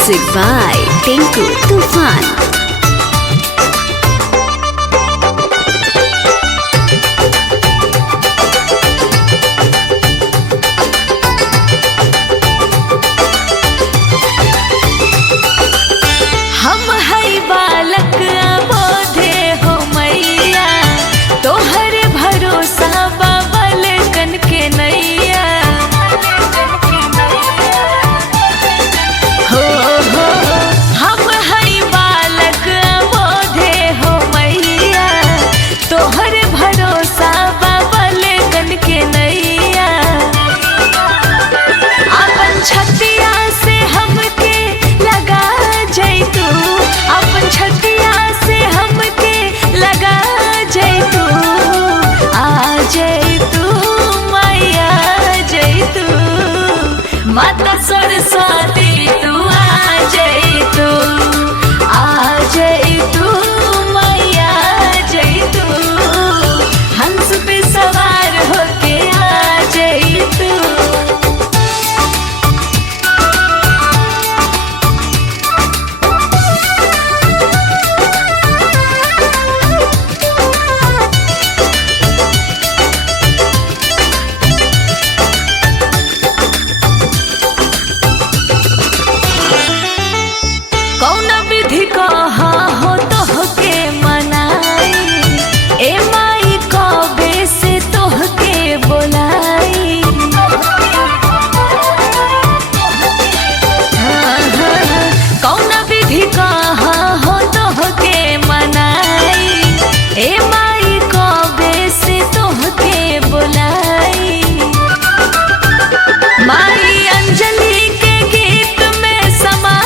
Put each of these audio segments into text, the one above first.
Music by Tinku Tufan. हम हई बालक बोधे हो मैया, तोहर भरोसा बाबल कन के नैया। हो हम हई बालक बोधे हो मैया, तोहर भरोसा बाबल कन के नैया। अपन छतिया से हमके लगा जैतू, अपन छतिया से हमके लगा जैतू। आ जैतू मैया जैतू, माता सरस्वती तू आ जैतू। आ जैतू मैया जैतू, हंस पे सवार होके आ जैतू। कौन विधि कहा हो तोहके मनाई, ए माई कबे से तोहके बोलाई। कौन विधि कहा हो तोहके मनाई, ए माई कबे से तोहके बोलाई। माई अंजलि के गीत में समा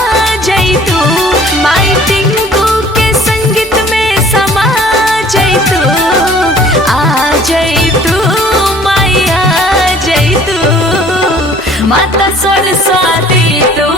जैतू, माई टिंकू के संगीत में समा जैतू। आ जैतू माई आ जैतू, माता सरस्वती तू